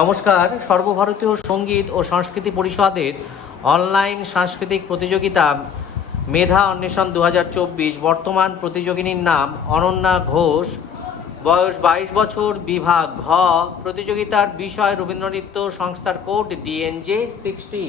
নমস্কার। সর্বভারতীয় সঙ্গীত ও সংস্কৃতি পরিষদের অনলাইন সাংস্কৃতিক প্রতিযোগিতা মেধা অন্বেষণ 2024 বর্তমান প্রতিযোগিনীর নাম অনন্যা ঘোষ, বয়স 22 বছর, বিভাগ ঘ। প্রতিযোগিতার বিষয় রবীন্দ্রনৃত্য, সংস্থার কোড DNJ 60।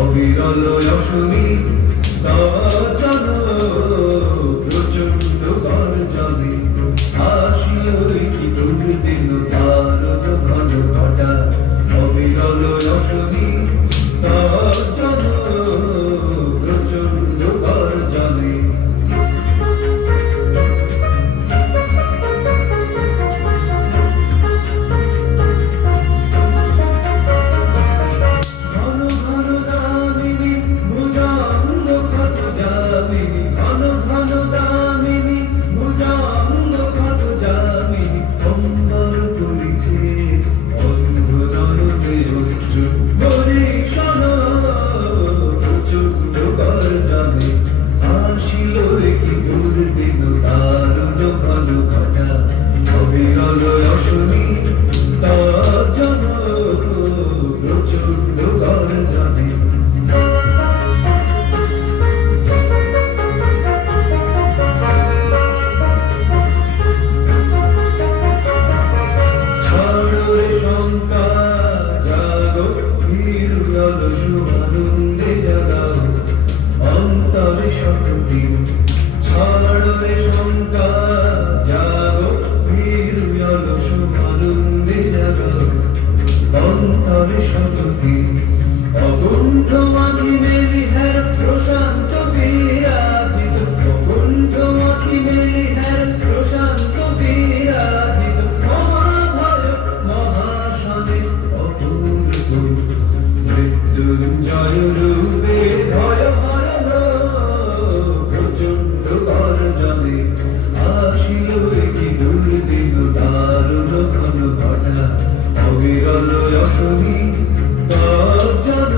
অবিরল অশনি জন প্রচন্ড গর্জনে আসিল কি দুর্দিন দারুণ ঘন ঘটা। অবিরল অশনি জন প্রচন্ড গর্জনে অন্তরে শক্তি ছড়ে শঙ্কা জাগো বীর শুভানন্দে জাগো অন্তরে শক্তি অকুণ্ঠ মাখিনের হ্যার প্রশান্ত বিরাজিত অকুণ্ঠ মাখিনের হ্যার প্রশান্ত বিরাজিত মহাভয় মহাশনে অপূর্ব মৃত্যুঞ্জয় রূপে ভয় অবিরল অশনি গর্জন